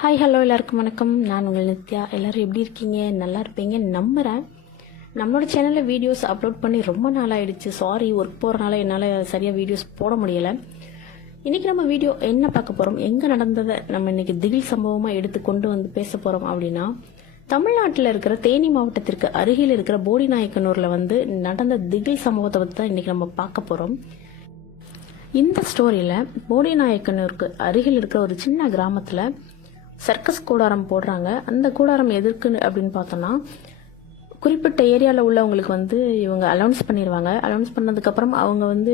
Hi hello எல்லாருக்கும் வணக்கம். நான் உங்கள் நித்யா. எல்லோரும் எப்படி இருக்கீங்க? நல்லா இருப்பீங்க நம்புகிறேன். நம்மளோட சேனலில் வீடியோஸ் அப்லோட் பண்ணி ரொம்ப நாள் ஆகிடுச்சு. சாரி, ஒர்க் போகிறனால என்னால் சரியாக வீடியோஸ் போட முடியலை. இன்றைக்கி நம்ம வீடியோ என்ன பார்க்க போகிறோம், எங்கே நடந்ததை நம்ம இன்றைக்கி திகில் சம்பவமாக எடுத்து கொண்டு வந்து பேச போகிறோம் அப்படின்னா, தமிழ்நாட்டில் இருக்கிற தேனி மாவட்டத்திற்கு அருகில் இருக்கிற போடிநாயக்கனூரில் நடந்த திகில் சம்பவத்தை பற்றி தான் இன்றைக்கி நம்ம பார்க்க போகிறோம். இந்த ஸ்டோரியில் போடிநாயக்கனூருக்கு அருகில் இருக்கிற ஒரு சின்ன கிராமத்தில் சர்க்கஸ் கூடாரம் போடுறாங்க. அந்த கூடாரம் எதற்கு அப்படின்னு பார்த்தோன்னா, குறிப்பிட்ட ஏரியாவில் உள்ளவங்களுக்கு இவங்க அலௌன்ஸ் பண்ணிடுவாங்க. அலௌன்ஸ் பண்ணதுக்கப்புறம் அவங்க இந்த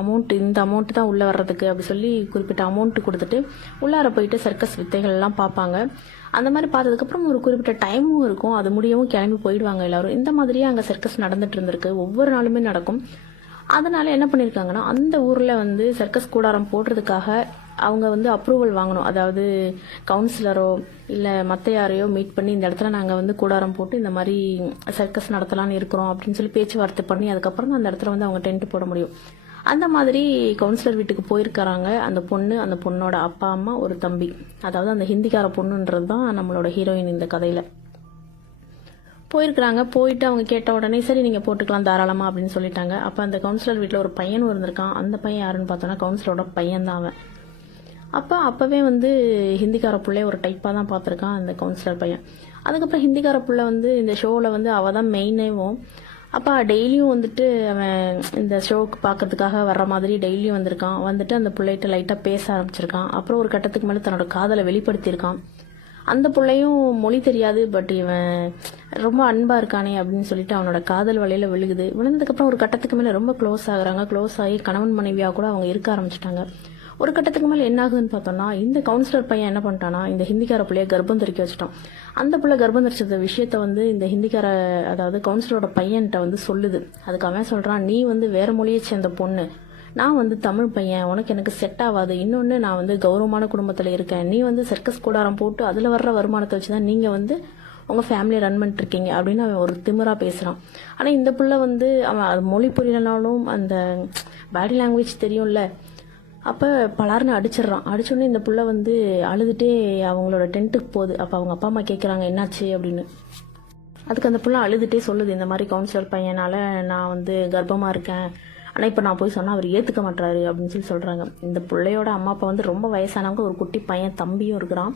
அமௌண்ட் தான் உள்ளே வர்றதுக்கு அப்படி சொல்லி குறிப்பிட்ட அமௌண்ட் கொடுத்துட்டு உள்ளார போயிட்டு சர்க்கஸ் வித்தைகள்லாம் பார்ப்பாங்க. அந்த மாதிரி பார்த்ததுக்கப்புறம் ஒரு குறிப்பிட்ட டைமும் இருக்கும், அது முடியவும் கிளம்பி போயிடுவாங்க எல்லாரும். இந்த மாதிரியே அங்கே சர்க்கஸ் நடந்துட்டு இருந்திருக்கு, ஒவ்வொரு நாளுமே நடக்கும். அதனால என்ன பண்ணியிருக்காங்கன்னா, அந்த ஊரில் சர்க்கஸ் கூடாரம் போடுறதுக்காக அவங்க அப்ரூவல் வாங்கணும். அதாவது கவுன்சிலரோ இல்லை மற்ற யாரையோ மீட் பண்ணி இந்த இடத்துல நாங்கள் கூடாரம் போட்டு இந்த மாதிரி சர்க்கஸ் நடத்தலான்னு இருக்கிறோம் அப்படின்னு சொல்லி பேச்சுவார்த்தை பண்ணி அதுக்கப்புறம் தான் அந்த இடத்துல அவங்க டென்ட் போட முடியும். அந்த மாதிரி கவுன்சிலர் வீட்டுக்கு போயிருக்கிறாங்க அந்த பொண்ணு, அந்த பொண்ணோட அப்பா அம்மா, ஒரு தம்பி. அதாவது அந்த ஹிந்திக்கார பொண்ணுன்றது தான் நம்மளோட ஹீரோயின் இந்த கதையில். போயிருக்கிறாங்க. போயிட்டு அவங்க கேட்ட உடனே சரி நீங்கள் போட்டுக்கலாம் தாராளமாக அப்படின்னு சொல்லிட்டாங்க. அப்போ அந்த கவுன்சிலர் வீட்டில் ஒரு பையனும் இருந்திருக்கான். அந்த பையன் யாருன்னு பார்த்தோன்னா கவுன்சிலரோட பையன் தான் அவன். அப்போவே ஹிந்திக்கார பிள்ளைய ஒரு டைப்பாக தான் பார்த்துருக்கான் அந்த கவுன்சிலர் பையன். அதுக்கப்புறம் ஹிந்திக்கார பிள்ளை இந்த ஷோவில் அவள் தான் மெயினேவும். அப்போ டெய்லியும் அவன் இந்த ஷோவுக்கு பார்க்கறதுக்காக வர்ற மாதிரி டெய்லியும் வந்திருக்கான். அந்த பிள்ளைகிட்ட லைட்டாக பேச ஆரம்பிச்சிருக்கான். அப்புறம் ஒரு கட்டத்துக்கு மேலே தன்னோட காதலை வெளிப்படுத்தியிருக்கான். அந்த பிள்ளையும் மொழி தெரியாது, பட் இவன் ரொம்ப அன்பாக இருக்கானே அப்படின்னு சொல்லிட்டு அவனோட காதல் வலையில் விழுகுது. விழுந்ததுக்கப்புறம் ஒரு கட்டத்துக்கு மேலே ரொம்ப க்ளோஸ் ஆகுறாங்க. க்ளோஸ் ஆகி கணவன் மனைவியாக கூட அவங்க இருக்க ஆரம்பிச்சிட்டாங்க. ஒரு கட்டத்துக்கு மேலே என்ன ஆகுதுன்னு பார்த்தோம்னா, இந்த கவுன்சிலர் பையன் என்ன பண்ணிட்டானா, இந்த ஹிந்திக்கார பிள்ளைய கர்ப்பம் தரிக்க வச்சுட்டான். அந்த பிள்ளை கர்ப்பம் தரிச்ச விஷயத்த இந்த ஹிந்திக்கார, அதாவது கவுன்சிலரோட பையன்கிட்ட சொல்லுது. அதுக்கு அவன் சொல்கிறான், நீ வேற மொழியை சேர்ந்த பொண்ணு, நான் தமிழ் பையன், உனக்கு எனக்கு செட் ஆகாது. இன்னொன்று, நான் கௌரவமான குடும்பத்தில் இருக்கேன். நீ சர்க்கஸ் கூடாரம் போட்டு அதில் வர்ற வருமானத்தை வச்சு தான் நீங்கள் உங்கள் ஃபேமிலியை ரன் பண்ணிட்டுருக்கீங்க அப்படின்னு அவன் ஒரு திமிராக பேசுகிறான். ஆனால் இந்த பிள்ளை அவன் அது மொழி புரியலனாலும் அந்த பாடி லாங்குவேஜ் தெரியும்ல. அப்போ பலார்னு அடிச்சிடுறான். அடிச்சோடனே இந்த பிள்ளை அழுதுகிட்டே அவங்களோட டென்ட்டுக்கு போகுது. அப்போ அவங்க அப்பா அம்மா கேட்குறாங்க என்னாச்சு அப்படின்னு. அதுக்கு அந்த பிள்ளை அழுதுகிட்டே சொல்லுது, இந்த மாதிரி கவுன்சிலர் பையனால் நான் கர்ப்பமாக இருக்கேன், ஆனால் இப்போ நான் போய் சொன்னால் அவர் ஏற்றுக்க மாட்டாரு அப்படின்னு சொல்லி சொல்கிறாங்க. இந்த பிள்ளையோட அம்மா அப்பா ரொம்ப வயசானவங்க, ஒரு குட்டி பையன் தம்பியும் இருக்கிறான்.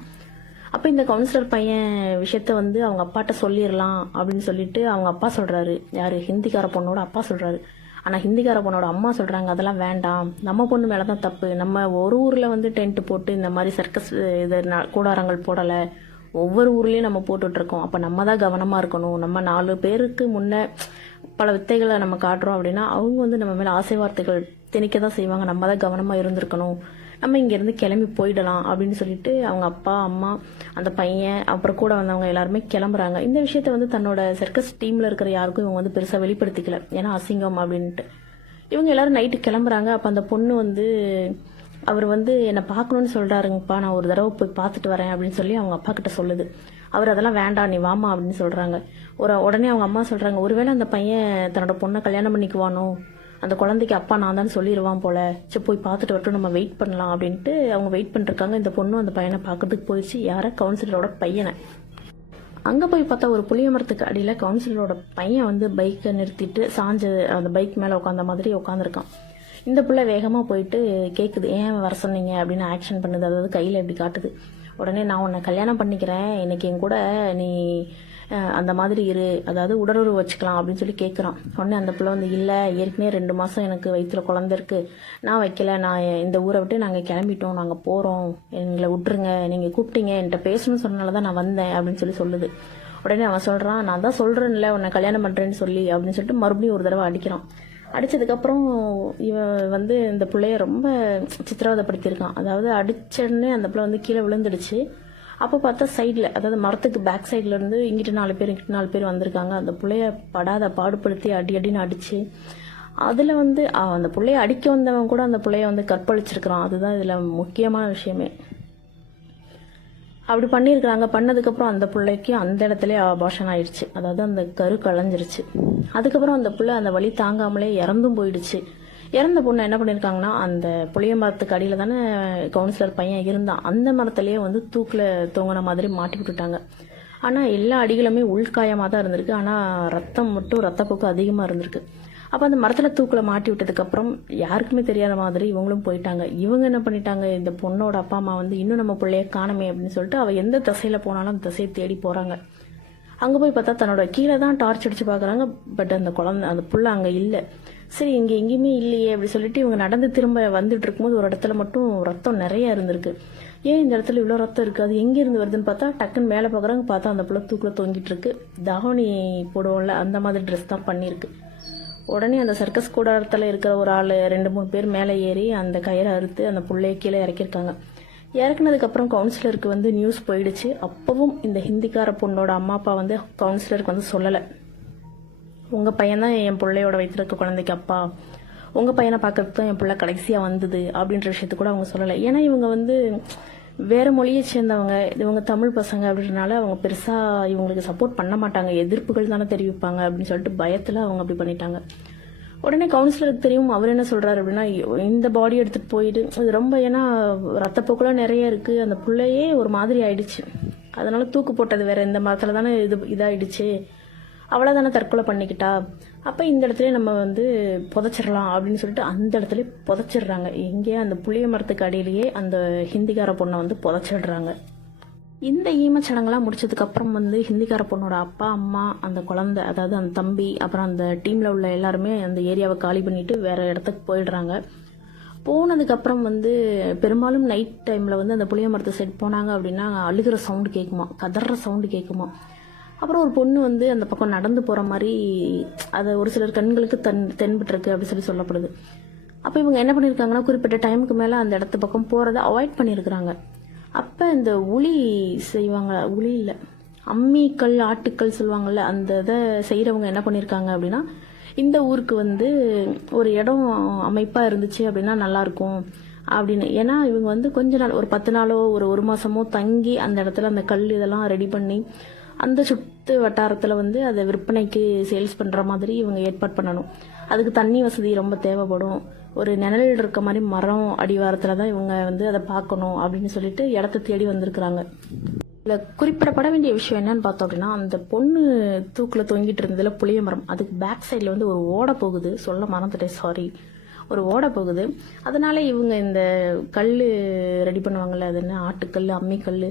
அப்போ இந்த கவுன்சிலர் பையன் விஷயத்த அவங்க அப்பாட்ட சொல்லிடலாம் அப்படின்னு சொல்லிட்டு அவங்க அப்பா சொல்கிறாரு. யார்? ஹிந்திக்கார பொண்ணோட அப்பா சொல்கிறாரு. ஆனால் ஹிந்திக்கார பொண்ணோட அம்மா சொல்கிறாங்க, அதெல்லாம் வேண்டாம், நம்ம பொண்ணு மேலே தான் தப்பு. நம்ம ஒரு ஊரில் டென்ட் போட்டு இந்த மாதிரி சர்க்கஸ் கூடாரங்கள் போடலை, ஒவ்வொரு ஊர்லேயும் நம்ம போட்டுட்ருக்கோம். அப்போ நம்ம தான் கவனமாக இருக்கணும். நம்ம 4 பேருக்கு முன்னே பல வித்தைகளை நம்ம காட்டுறோம் அப்படின்னா அவங்க நம்ம மேலே ஆசை வார்த்தைகள் திணிக்க தான் செய்வாங்க. நம்ம தான் கவனமாக இருந்திருக்கணும், நம்ம இங்கேருந்து கிளம்பி போயிடலாம் அப்படின்னு சொல்லிட்டு அவங்க அப்பா அம்மா, அந்த பையன், அப்புறம் கூட வந்தவங்க எல்லாருமே கிளம்புறாங்க. இந்த விஷயத்த தன்னோட சர்க்கஸ் டீமில் இருக்கிற யாருக்கும் இவங்க பெருசாக வெளிப்படுத்திக்கல, ஏன்னா அசிங்கம் அப்படின்ட்டு. இவங்க எல்லாரும் நைட்டு கிளம்புறாங்க. அப்போ அந்த பொண்ணு அவர் என்னை பார்க்கணுன்னு சொல்கிறாருங்கப்பா, நான் ஒரு தடவை போய் பார்த்துட்டு வரேன் அப்படின்னு சொல்லி அவங்க அப்பா கிட்ட சொல்லுது. அவர் அதெல்லாம் வேண்டாம், நீ வாமா அப்படின்னு சொல்கிறாங்க. உடனே அவங்க அம்மா சொல்கிறாங்க, ஒருவேளை அந்த பையன் தன்னோட பொண்ணை கல்யாணம் பண்ணிக்குவானோ, அந்த குழந்தைக்கு அப்பா நான் தான் சொல்லிடுவான் போல, சரி போய் பார்த்துட்டு வரட்டும், நம்ம வெயிட் பண்ணலாம் அப்படின்ட்டு அவங்க வெயிட் பண்ணிருக்காங்க. இந்த பொண்ணு அந்த பையனை பார்க்கறதுக்கு போயிடுச்சு. யாரை? கவுன்சிலரோட பையனை. அங்கே போய் பார்த்தா ஒரு புளிய மரத்துக்கு அடியில் கவுன்சிலரோட பையன் பைக்கை நிறுத்திட்டு சாஞ்சு அந்த பைக் மேலே உட்காந்த மாதிரி உட்காந்துருக்கான். இந்த பிள்ளை வேகமாக போயிட்டு கேட்குது, ஏன் வர சொன்னீங்க அப்படின்னு ஆக்ஷன் பண்ணுது. அதாவது கையில் எப்படி காட்டுது. உடனே, நான் உன்னை கல்யாணம் பண்ணிக்கிறேன், இன்னைக்கு என் கூட நீ அந்த மாதிரி இரு, அதாவது உடலுறவு வச்சுக்கலாம் அப்படின்னு சொல்லி கேட்குறான். உடனே அந்த பிள்ளை இல்லை, ஏற்கனவே 2 மாதம் எனக்கு வயிற்றுல குழந்தை இருக்கு, நான் வைக்கல, நான் இந்த ஊரை விட்டு நாங்கள் கிளம்பிட்டோம், நாங்கள் போகிறோம், எங்களை விட்டுருங்க, நீங்கள் கூப்பிட்டீங்க, என்கிட்ட பேசணும்னு சொன்னால தான் நான் வந்தேன் அப்படின்னு சொல்லி சொல்லுது. உடனே அவன் சொல்கிறான், நான் தான் சொல்கிறேன்ல உன்னை கல்யாணம் பண்ணுறேன்னு சொல்லி அப்படின்னு சொல்லிட்டு மறுபடியும் ஒரு தடவை அடிக்கிறான். அடித்ததுக்கப்புறம் இவன் இந்த பிள்ளைய ரொம்ப சித்திரவதைப்படுத்தியிருக்கான். அதாவது அடிச்சோடனே அந்த பிள்ளை கீழே விழுந்துடுச்சு. அப்போ பார்த்தா சைடில், அதாவது மரத்துக்கு பேக் சைட்லேருந்து இங்கிட்ட 4 பேர் இங்கிட்ட 4 பேர் வந்திருக்காங்க. அந்த பிள்ளைய படாத பாடுபடுத்தி அடின்னு அடித்து அதில் அந்த பிள்ளைய அடிக்க வந்தவன் கூட அந்த பிள்ளைய கற்பழிச்சிருக்கிறான். அதுதான் இதில் முக்கியமான விஷயமே. அப்படி பண்ணியிருக்கிறாங்க. பண்ணதுக்கப்புறம் அந்த பிள்ளைக்கு அந்த இடத்துல அபார்ஷன் ஆயிடுச்சு, அதாவது அந்த கரு களைஞ்சிருச்சு. அதுக்கப்புறம் அந்த பிள்ளை அந்த வலி தாங்காமலே இறந்தும் போயிடுச்சு. இறந்த பொண்ணு என்ன பண்ணியிருக்காங்கன்னா, அந்த புளிய மரத்துக்கு அடியில் தானே கவுன்சிலர் பையன் இருந்தான், அந்த மரத்துலேயே வந்து தூக்கில் தொங்கின மாதிரி மாட்டி விட்டுட்டாங்க. ஆனால் எல்லா அடிகளுமே உள்காயமாக தான் இருந்திருக்கு. ஆனால் ரத்தம் மட்டும் ரத்தப்போக்கு அதிகமாக இருந்திருக்கு. அப்போ அந்த மரத்தில் தூக்கில் மாட்டி விட்டதுக்கப்புறம் யாருக்குமே தெரியாத மாதிரி இவங்களும் போயிட்டாங்க. இவங்க என்ன பண்ணிட்டாங்க, இந்த பொண்ணோட அப்பா அம்மா வந்து இன்னும் நம்ம பிள்ளைய காணமே அப்படின்னு சொல்லிட்டு அவள் எந்த திசையில் போனாலும் அந்த திசையை தேடி போகிறாங்க. அங்கே போய் பார்த்தா தன்னோட கீழே தான் டார்ச் அடித்து பார்க்குறாங்க. பட் அந்த குழந்தை, அந்த புள்ள அங்கே இல்லை. சரி, இங்கே எங்கேயுமே இல்லையே அப்படி சொல்லிட்டு இவங்க நடந்து திரும்ப வந்துட்டு இருக்கும்போது ஒரு இடத்துல மட்டும் ரத்தம் நிறைய இருந்திருக்கு. ஏன் இந்த இடத்துல இவ்வளோ ரத்தம் இருக்குது, அது எங்கேருந்து வருதுன்னு பார்த்தா டக்குன்னு மேலே பார்க்குறாங்க. பார்த்தா அந்த புள்ள தூக்கில் தொங்கிட்டு இருக்கு. தாவணி போடுவோம்ல, அந்த மாதிரி ட்ரெஸ் தான் பண்ணியிருக்கு. உடனே அந்த சர்க்கஸ் கூடாரத்தில் இருக்கிற ஒரு ஆள் 2-3 பேர் மேலே ஏறி அந்த கயிறை அறுத்து அந்த புள்ளைய கீழே இறக்கியிருக்காங்க. இறக்குனதுக்கப்புறம் கவுன்சிலருக்கு வந்து நியூஸ் போயிடுச்சு. அப்பவும் இந்த ஹிந்திக்கார பொண்ணோட அம்மா அப்பா வந்து கவுன்சிலருக்கு வந்து சொல்லலை, உங்கள் பையன் தான் என் பிள்ளையோட வயிற்றுல குழந்தைக்கு அப்பா, உங்கள் பையனை பார்க்கறதுக்கு தான் என் பிள்ளை கடைசியாக வந்தது அப்படின்ற விஷயத்த கூட அவங்க சொல்லலை. ஏன்னா இவங்க வந்து வேறு மொழியை சேர்ந்தவங்க, இவங்க தமிழ் பசங்க அப்படின்றனால அவங்க பெருசாக இவங்களுக்கு சப்போர்ட் பண்ண மாட்டாங்க, எதிர்ப்புகள் தானே தெரிவிப்பாங்க அப்படின்னு சொல்லிட்டு பயத்தில் அவங்க அப்படி பண்ணிட்டாங்க. உடனே கவுன்சிலருக்கு தெரியும். அவர் என்ன சொல்கிறாரு அப்படின்னா, இந்த பாடி எடுத்துகிட்டு போயிட்டு இது ரொம்ப, ஏன்னா ரத்தப்போக்கெல்லாம் நிறைய இருக்குது, அந்த பிள்ளையே ஒரு மாதிரி ஆயிடுச்சு, அதனால தூக்கு போட்டது வேற இந்த மரத்தில் தானே இதாயிடுச்சு, அவளை தானே தற்கொலை பண்ணிக்கிட்டா, அப்போ இந்த இடத்துல நம்ம வந்து புதைச்சிடலாம் அப்படின்னு சொல்லிட்டு அந்த இடத்துல புதைச்சிடுறாங்க. எங்கேயே அந்த புளிய மரத்துக்கு அடியிலேயே அந்த ஹிந்திக்கார பொண்ணை வந்து புதைச்சிடுறாங்க. இந்த ஈமச்சடங்கெல்லாம் முடிச்சதுக்கப்புறம் வந்து ஹிந்திக்கார பொண்ணோட அப்பா அம்மா அந்த குழந்தை, அதாவது அந்த தம்பி, அப்புறம் அந்த டீமில் உள்ள எல்லாருமே அந்த ஏரியாவை காலி பண்ணிட்டு வேற இடத்துக்கு போயிடுறாங்க. போனதுக்கப்புறம் வந்து பெரும்பாலும் நைட் டைமில் வந்து அந்த புளிய மரத்தை சைடு போனாங்க அப்படின்னா அழுகிற சவுண்டு கேட்குமா, கதற சவுண்டு கேட்குமா. அப்புறம் ஒரு பொண்ணு வந்து அந்த பக்கம் நடந்து போகிற மாதிரி அதை ஒரு சிலர் கண்களுக்கு தென்பட்டுருக்கு அப்படி சொல்லப்படுது. அப்போ இவங்க என்ன பண்ணியிருக்காங்கன்னா, குறிப்பிட்ட டைமுக்கு மேலே அந்த இடத்து பக்கம் போகிறத அவாய்ட் பண்ணியிருக்கிறாங்க. அப்போ இந்த உளி செய்வாங்க, உளி இல்லை, அம்மிக்கல் ஆட்டுக்கல் சொல்லுவாங்கள்ல, அந்த இதை செய்கிறவங்க என்ன பண்ணியிருக்காங்க அப்படின்னா, இந்த ஊருக்கு வந்து ஒரு இடம் அமைப்பாக இருந்துச்சு அப்படின்னா நல்லாயிருக்கும் அப்படின்னு. ஏன்னா இவங்க வந்து கொஞ்ச நாள், ஒரு 10 நாளோ ஒரு மாதமோ தங்கி அந்த இடத்துல அந்த கல் இதெல்லாம் ரெடி பண்ணி அந்த சுற்று வட்டாரத்தில் வந்து அதை விற்பனைக்கு சேல்ஸ் பண்ணுற மாதிரி இவங்க ஏற்பாடு பண்ணணும். அதுக்கு தண்ணி வசதி ரொம்ப தேவைப்படும். ஒரு நிழல் இருக்க மாதிரி மரம் அடிவாரத்தில் தான் இவங்க வந்து அதை பார்க்கணும் அப்படின்னு சொல்லிட்டு இடத்த தேடி வந்திருக்கிறாங்க. இதில் குறிப்பிடப்பட வேண்டிய விஷயம் என்னன்னு பார்த்தோம் அப்படின்னா, அந்த பொண்ணு தூக்கில் தொங்கிட்டு இருந்ததில் புளிய மரம், அதுக்கு பேக் சைடில் வந்து ஒரு ஓடை போகுது, சொல்ல மறந்துட்டேன், சாரி, ஒரு ஓடை போகுது. அதனால இவங்க இந்த கல் ரெடி பண்ணுவாங்கள்ல, அது என்ன ஆட்டுக்கல் அம்மிக்கல்,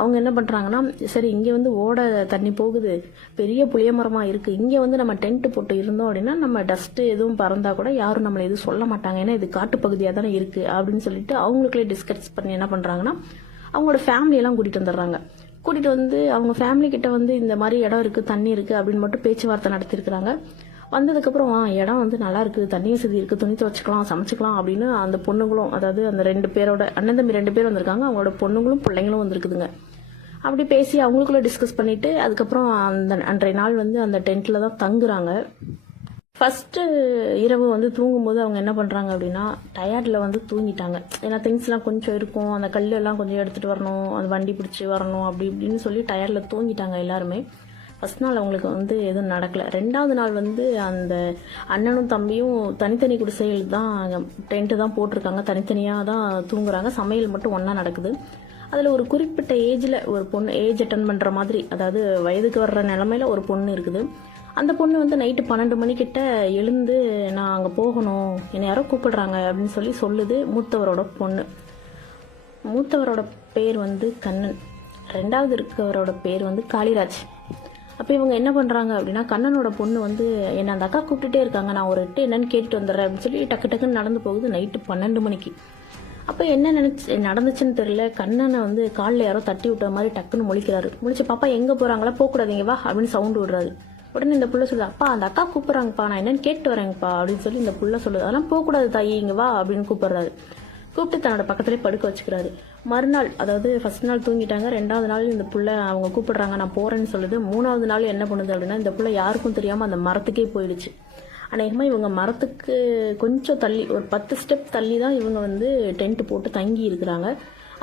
அவங்க என்ன பண்ணுறாங்கன்னா, சரி இங்கே வந்து ஓடை தண்ணி போகுது, பெரிய புளிய மரமாக இருக்குது, இங்கே வந்து நம்ம டென்ட்டு போட்டு இருந்தோம் அப்படின்னா நம்ம டஸ்ட்டு எதுவும் பறந்தா கூட யாரும் நம்மளை எதுவும் சொல்ல மாட்டாங்க, ஏன்னா இது காட்டுப்பகுதியாக தானே இருக்குது அப்படின்னு சொல்லிட்டு அவங்களுக்குள்ளே டிஸ்கஸ் பண்ணி என்ன பண்ணுறாங்கன்னா, அவங்களோட ஃபேமிலியெல்லாம் கூட்டிகிட்டு வந்துடுறாங்க. கூட்டிகிட்டு வந்து அவங்க ஃபேமிலி கிட்ட வந்து இந்த மாதிரி இடம் இருக்குது, தண்ணி இருக்குது அப்படின்னு மட்டும் பேச்சுவார்த்தை நடத்திருக்கிறாங்க. வந்ததுக்கப்புறம் இடம் வந்து நல்லா இருக்குது, தண்ணி வசதி இருக்குது, துணி துவச்சிக்கலாம், சமைச்சிக்கலாம் அப்படின்னு அந்த பொண்ணுங்களும், அதாவது அந்த 2 பேரோட அண்ணன் தம்பி 2 பேர் வந்திருக்காங்க, அவங்களோட பொண்ணுங்களும் பிள்ளைங்களும் வந்திருக்குதுங்க. அப்படி பேசி அவங்களுக்குள்ள டிஸ்கஸ் பண்ணிட்டு அதுக்கப்புறம் அந்த அன்றைய நாள் வந்து அந்த டென்ட்டில் தான் தங்குறாங்க. ஃபஸ்ட்டு இரவு வந்து தூங்கும்போது அவங்க என்ன பண்ணுறாங்க அப்படின்னா, டயர்டில் வந்து தூங்கிட்டாங்க. ஏன்னா திங்ஸ்லாம் கொஞ்சம் இருக்கும், அந்த கல்லெல்லாம் கொஞ்சம் எடுத்துகிட்டு வரணும், அந்த வண்டி பிடிச்சி வரணும் அப்படி இப்படின்னு சொல்லி டயர்டில் தூங்கிட்டாங்க எல்லாருமே. ஃபஸ்ட் நாள் அவங்களுக்கு வந்து எதுவும் நடக்கலை. 2வது நாள் வந்து அந்த அண்ணனும் தம்பியும் தனித்தனி குடிசைகள் தான், டென்ட்டு தான் போட்டிருக்காங்க, தனித்தனியாக தான் தூங்குறாங்க, சமையல் மட்டும் ஒன்றா நடக்குது. அதில் ஒரு குறிப்பிட்ட ஏஜில் ஒரு பொண்ணு, ஏஜ் அட்டன் பண்ணுற மாதிரி, அதாவது வயதுக்கு வர்ற நிலமையில ஒரு பொண்ணு இருக்குது. அந்த பொண்ணு வந்து நைட்டு 12 மணிக்கிட்ட எழுந்து நான் அங்கே போகணும், என்னை யாரோ கூப்பிடுறாங்க அப்படின்னு சொல்லுது. மூத்தவரோட பொண்ணு, மூத்தவரோட பேர் வந்து கண்ணன், 2வது இருக்கவரோட பேர் வந்து காளிராஜ். அப்போ இவங்க என்ன பண்ணுறாங்க அப்படின்னா, கண்ணனோட பொண்ணு வந்து என்னை அந்த அக்கா கூப்பிட்டுட்டே இருக்காங்க, நான் ஒரு என்னன்னு கேட்டுட்டு வந்துடுறேன் அப்படின்னு சொல்லி டக்குன்னு நடந்து போகுது நைட்டு 12 மணிக்கு. அப்போ என்ன நடந்துச்சுன்னு தெரியல, கண்ணனை வந்து காலில் யாரோ தட்டி விட்ட மாதிரி டக்குன்னு முழிக்கிறாரு. முழிச்சு பாப்பா எங்கே போகிறாங்களா, போகக்கூடாதீங்க வா அப்படின்னு சவுண்டு விடுறாரு. உடனே இந்த புள்ள சொல்லுது, அப்பா அந்த அக்கா கூப்பிட்றாங்கப்பா, நான் என்னன்னு கேட்டு வரேங்கப்பா அப்படின்னு சொல்லி இந்த புள்ள சொல்லுது. அதெல்லாம் போகக்கூடாது தாயி, இங்கே வா அப்படின்னு கூப்பிடுறாரு. கூப்பிட்டு தன்னோட பக்கத்துலேயே படுக்க வச்சுக்கிறாரு. மறுநாள், அதாவது ஃபர்ஸ்ட் நாள் தூங்கிட்டாங்க, 2வது நாள் இந்த புள்ள அவங்க கூப்பிடுறாங்க நான் போகிறேன்னு சொல்லுது. 3வது நாள் என்ன பண்ணுது அப்படின்னா, இந்த புள்ள யாருக்கும் தெரியாமல் அந்த மரத்துக்கே போயிடுச்சு. அநேகமாக இவங்க மரத்துக்கு கொஞ்சம் தள்ளி, ஒரு 10 ஸ்டெப் தள்ளி தான் இவங்க வந்து டென்ட் போட்டு தங்கி இருக்கிறாங்க.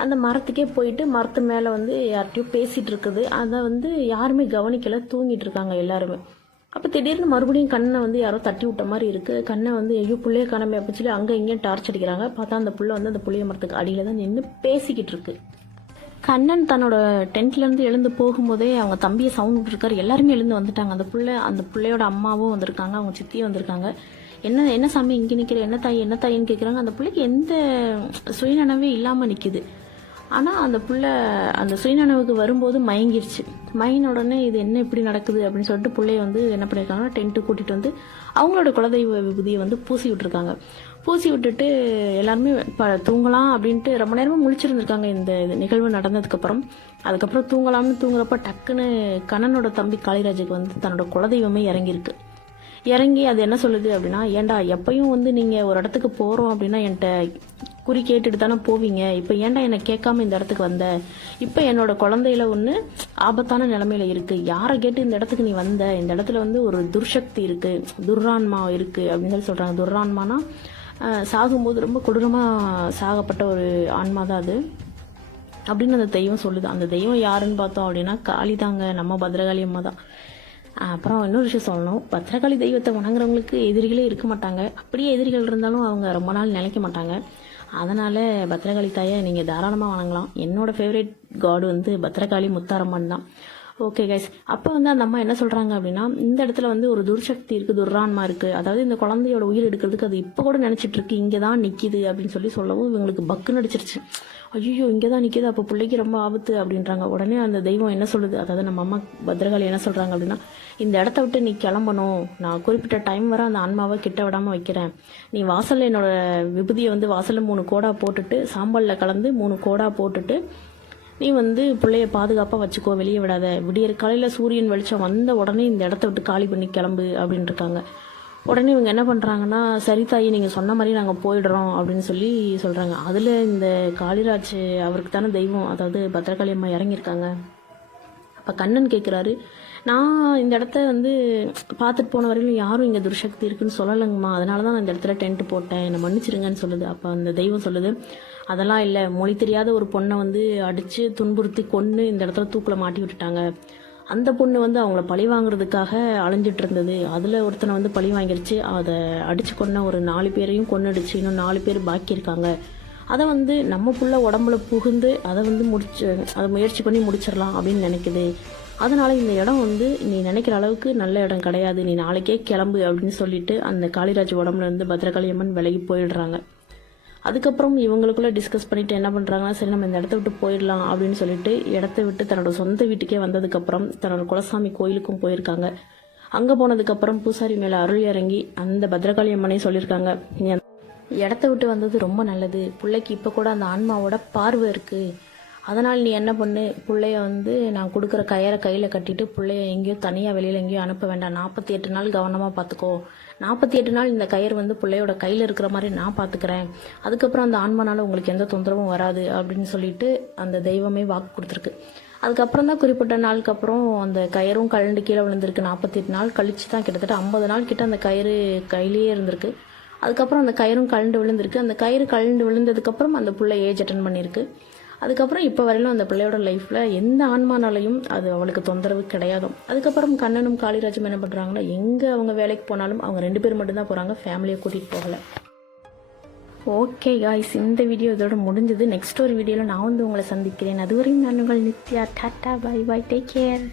அந்த மரத்துக்கே போயிட்டு மரத்து மேலே வந்து யார்கிட்டயோ பேசிகிட்டு இருக்குது. அதை வந்து யாருமே கவனிக்கலை, தூங்கிட்டு இருக்காங்க எல்லாருமே. அப்போ திடீர்னு மறுபடியும் கண்ணை வந்து யாரோ தட்டி விட்ட மாதிரி இருக்குது. கண்ணை வந்து ஐயோ புள்ளைய காணாம அப்படி சொல்லி அங்கே இங்கேயும் டார்ச் அடிக்கிறாங்க. பார்த்தா அந்த புள்ள வந்து அந்த புளிய மரத்துக்கு அடியில் தான் நின்று பேசிக்கிட்டு இருக்கு. கண்ணன் தன்னோட டென்ட்லேருந்து எழுந்து போகும்போதே அவங்க தம்பியை சவுண்ட் விட்டுருக்காரு. எல்லாருமே எழுந்து வந்துட்டாங்க. அந்த பிள்ளையோட அம்மாவும் வந்திருக்காங்க, அவங்க சித்தியும் வந்திருக்காங்க. என்ன சாமி இங்கே நிற்கிற, என்ன தாயின்னு கேட்குறாங்க. அந்த பிள்ளைக்கு எந்த சுயநனவே இல்லாமல் நிற்கிது. ஆனால் அந்த பிள்ளை அந்த சுயநனவுக்கு வரும்போது மயங்கிருச்சு. மயங்கின உடனே இது என்ன இப்படி நடக்குது அப்படின்னு சொல்லிட்டு பிள்ளைய வந்து என்ன பண்ணியிருக்காங்கன்னா டென்ட்டு கூட்டிகிட்டு வந்து அவங்களோட குலதெய்வ விபூதியை வந்து பூசி விட்டுருக்காங்க. பூசி விட்டுட்டு எல்லாருமே தூங்கலாம் அப்படின்ட்டு ரொம்ப நேரமாக முழிச்சிருந்துருக்காங்க இந்த நிகழ்வு நடந்ததுக்கப்புறம். அதுக்கப்புறம் தூங்கலாம்னு தூங்குறப்ப டக்குன்னு கண்ணனோட தம்பி காளிராஜுக்கு வந்து தன்னோட குலதெய்வமே இறங்கியிருக்கு. இறங்கி அது என்ன சொல்லுது அப்படின்னா, ஏன்டா எப்பயும் வந்து நீங்கள் ஒரு இடத்துக்கு போகிறோம் அப்படின்னா என்கிட்ட குறி கேட்டுட்டு தானே போவீங்க, இப்போ ஏன்டா என்னை கேட்காம இந்த இடத்துக்கு வந்த, இப்போ என்னோட குழந்தையில ஒன்று ஆபத்தான நிலைமையில இருக்குது, யாரை கேட்டு இந்த இடத்துக்கு நீ வந்த, இந்த இடத்துல வந்து ஒரு துர்சக்தி இருக்குது, துர்ரான்மா இருக்குது அப்படின்னு சொல்லி சொல்கிறாங்க. துர்ரான்மானா சாகும்போது ரொம்ப கொடூரமாக சாகப்பட்ட ஒரு ஆன்மா தான் அது அப்படின்னு அந்த தெய்வம் சொல்லுது. அந்த தெய்வம் யாருன்னு பார்த்தோம் அப்படின்னா காளி தாங்க, நம்ம பத்ரகாளி அம்மா தான். அப்புறம் இன்னொரு விஷயம் சொல்லணும், பத்ரகாளி தெய்வத்தை வணங்குறவங்களுக்கு எதிரிகளே இருக்க மாட்டாங்க. அப்படியே எதிரிகள் இருந்தாலும் அவங்க ரொம்ப நாள் நிலைக்க மாட்டாங்க. அதனால் பத்ரகாளி தாயை நீங்கள் தாராளமாக வணங்கலாம். என்னோடய ஃபேவரட் காடு வந்து பத்ரகாளி முத்தாரம்மன் தான். ஓகே கைஸ், அப்போ வந்து அந்த அம்மா என்ன சொல்கிறாங்க அப்படின்னா, இந்த இடத்துல வந்து ஒரு துர்சக்தி இருக்குது, துர்ரான்மா இருக்குது, அதாவது இந்த குழந்தையோட உயிர் எடுக்கிறதுக்கு அது இப்போ கூட நினச்சிட்டு இருக்கு, இங்கே தான் நிற்கிது அப்படின்னு சொல்லவும் இவங்களுக்கு பக்கு நடிச்சிருச்சு. ஐயோ இங்கே தான் நிற்கிது, அப்போ பிள்ளைக்கு ரொம்ப ஆபத்து அப்படின்றாங்க. உடனே அந்த தெய்வம் என்ன சொல்லுது, அதாவது நம்ம அம்மா பத்ரகாளி என்ன சொல்கிறாங்க அப்படின்னா, இந்த இடத்த விட்டு நீ கிளம்பணும், நான் குறிப்பிட்ட டைம் வர அந்த ஆன்மாவை கிட்ட விடாமல் வைக்கிறேன், நீ வாசலில் என்னோட விபூதியை வந்து வாசலில் 3 கோடா போட்டுட்டு சாம்பலில் கலந்து 3 கோடா போட்டுட்டு நீ வந்து பிள்ளைய பாதுகாப்பாக வச்சுக்கோ, வெளியே விடாத, விடியற் காலையில் சூரியன் வெளிச்சம் வந்த உடனே இந்த இடத்த விட்டு காலி பண்ணி கிளம்பு அப்படின்னு இருக்காங்க. உடனே இவங்க என்ன பண்ணுறாங்கன்னா, சரி தாயி நீங்கள் சொன்ன மாதிரி நாங்கள் போயிடுறோம் அப்படின்னு சொல்லி சொல்கிறாங்க. அதில் இந்த காளிராஜ் அவருக்கு தானே தெய்வம், அதாவது பத்ரகாளி அம்மா இறங்கியிருக்காங்க. அப்போ கண்ணன் கேட்குறாரு, நான் இந்த இடத்த வந்து பார்த்துட்டு போன வரையிலும் யாரும் இங்கே துர்சக்தி இருக்குன்னு சொல்லலைங்கம்மா, அதனால தான் நான் இந்த இடத்துல டென்ட் போட்டேன், என்னை மன்னிச்சிருங்கன்னு சொல்லுது. அப்போ அந்த தெய்வம் சொல்லுது, அதெல்லாம் இல்லை, மொழி தெரியாத ஒரு பொண்ணை வந்து அடித்து துன்புறுத்தி கொன்று இந்த இடத்துல தூக்கில் மாட்டி விட்டுட்டாங்க. அந்த பொண்ணு வந்து அவங்கள பழி வாங்குறதுக்காக அலைஞ்சிட்டு இருந்தது, அதில் ஒருத்தனை வந்து பழி வாங்கிருச்சு, அதை அடித்து கொன்ன ஒரு 4 பேரையும் கொன்னுடுச்சு, இன்னும் 4 பேர் பாக்கி இருக்காங்க. அதை வந்து நம்ம புள்ள உடம்புல புகுந்து அதை வந்து அதை முயற்சி பண்ணி முடிச்சிடலாம் அப்படின்னு நினைக்குது. அதனால இந்த இடம் வந்து நீ நினைக்கிற அளவுக்கு நல்ல இடம் கிடையாது, நீ நாளைக்கே கிளம்பு அப்படின்னு சொல்லிட்டு அந்த காளிராஜ் உடம்புல இருந்து பத்ரகாளி அம்மன் விலகி போயிடுறாங்க. அதுக்கப்புறம் இவங்களுக்குள்ள டிஸ்கஸ் பண்ணிட்டு என்ன பண்ணுறாங்கன்னா, சரி நம்ம இந்த இடத்த விட்டு போயிடலாம் அப்படின்னு சொல்லிட்டு இடத்த விட்டு தன்னோட சொந்த வீட்டுக்கே வந்ததுக்கப்புறம் தன்னோட குலசாமி கோயிலுக்கும் போயிருக்காங்க. அங்கே போனதுக்கப்புறம் பூசாரி மேலே அருள் இறங்கி அந்த பத்ரகாளி அம்மனே சொல்லியிருக்காங்க, நீ இடத்த விட்டு வந்தது ரொம்ப நல்லது, பிள்ளைக்கு இப்போ கூட அந்த ஆன்மாவோட பார்வை இருக்குது, அதனால் நீ என்ன பண்ணு, பிள்ளைய வந்து நான் கொடுக்குற கயிறை கையில் கட்டிட்டு பிள்ளைய எங்கேயோ தனியாக வெளியில் எங்கேயோ அனுப்ப வேண்டாம், 48 நாள் கவனமாக பார்த்துக்கோ, 48 நாள் இந்த கயிறு வந்து பிள்ளையோட கையில் இருக்கிற மாதிரி நான் பார்த்துக்கிறேன், அதுக்கப்புறம் அந்த ஆன்மானால உங்களுக்கு எந்த தொந்தரவும் வராது அப்படின்னு சொல்லிட்டு அந்த தெய்வமே வாக்கு கொடுத்துருக்கு. அதுக்கப்புறம் தான் குறிப்பிட்ட நாளுக்கு அப்புறம் அந்த கயிறும் கழண்டு கீழே விழுந்திருக்கு. 48 நாள் கழிச்சு தான் கிட்டத்தட்ட 50 நாள் கிட்ட அந்த கயிறு கையிலேயே இருந்திருக்கு. அதுக்கப்புறம் அந்த கயிறும் கழண்டு விழுந்திருக்கு. அந்த கயிறு கழண்டு விழுந்ததுக்கப்புறம் அந்த பிள்ளை ஏஜ் அட்டன் பண்ணியிருக்கு. அதுக்கப்புறம் இப்போ வரையிலும் அந்த பிள்ளையோட லைஃப்பில் எந்த ஆன்மானாலையும் அது அவளுக்கு தொந்தரவு கிடையாதும். அதுக்கப்புறம் கண்ணனும் காளிராஜும் என்ன பண்ணுறாங்கன்னா, எங்கே அவங்க வேலைக்கு போனாலும் அவங்க 2 பேர் மட்டும்தான் போகிறாங்க, ஃபேமிலியை கூட்டிகிட்டு போகலை. ஓகே காய்ஸ், இந்த வீடியோ இதோட முடிஞ்சது. நெக்ஸ்ட் ஒரு வீடியோவில் நான் வந்து உங்களை சந்திக்கிறேன். அதுவரையும் நான் உங்கள் நித்யா. டாட்டா, பை பை, டேக் கேர்.